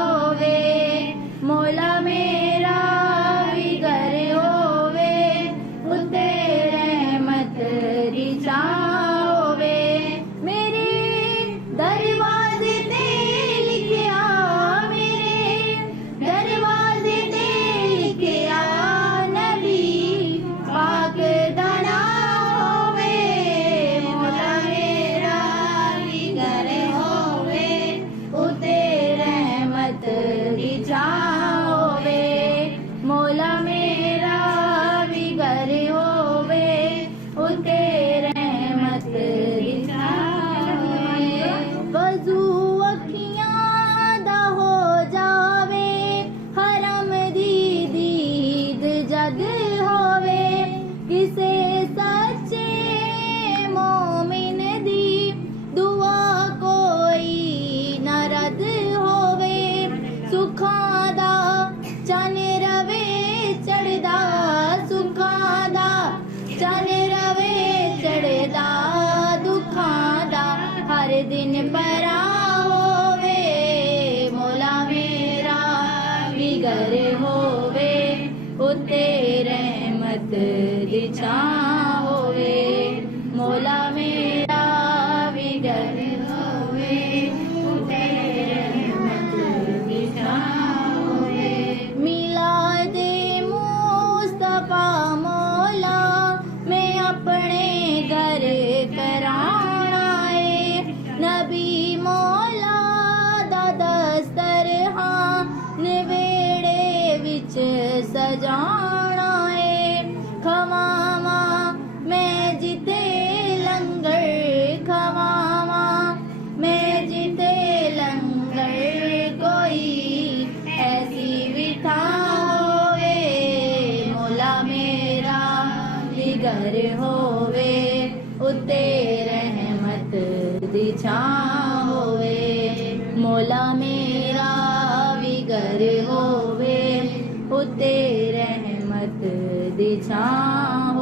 होवे मौला मेरा भी घर होवे उत्ते रहमत दी छां होवे मेरे दरवाजे ते लिखिया मेरे दरवाजे ते लिखिया नबी पाक दा नाम होवे मौला मेरा भी घर होवे उत्ते रहमत दी छां होवे मौला मेरा भी घर होवे उत्ते रहमत दी छां होवे वज़ू अखियां दा हो जावे हरम दी दीद जद होवे किसे सच्चे मोमिन दी दुआ कोई न रद होवे सुखां दा चन रवे चढ़दा सुखां दा चन रवे चढ़दा दुखां दा हर दिन परा होवे मौला मेरा भी घर होवे उत्ते रहमत दी छां होवे मौला मेरा भी घर होवे उत्ते रहमत दी छां होवे मिलादे मुस्तफा मौला मैं अपने घर कराना है नबी मौला दा दस्तरखान नवेड़े विच सजाना है खवावा मैं जिते लंगर खवावा मैं जिते लंगर कोई ऐसी भी था होवे मौला मेरा भी घर होवे उत्ते रहमत दी छां होवे मौला मेरा भी घर होवे उत्ते रहमत दी छां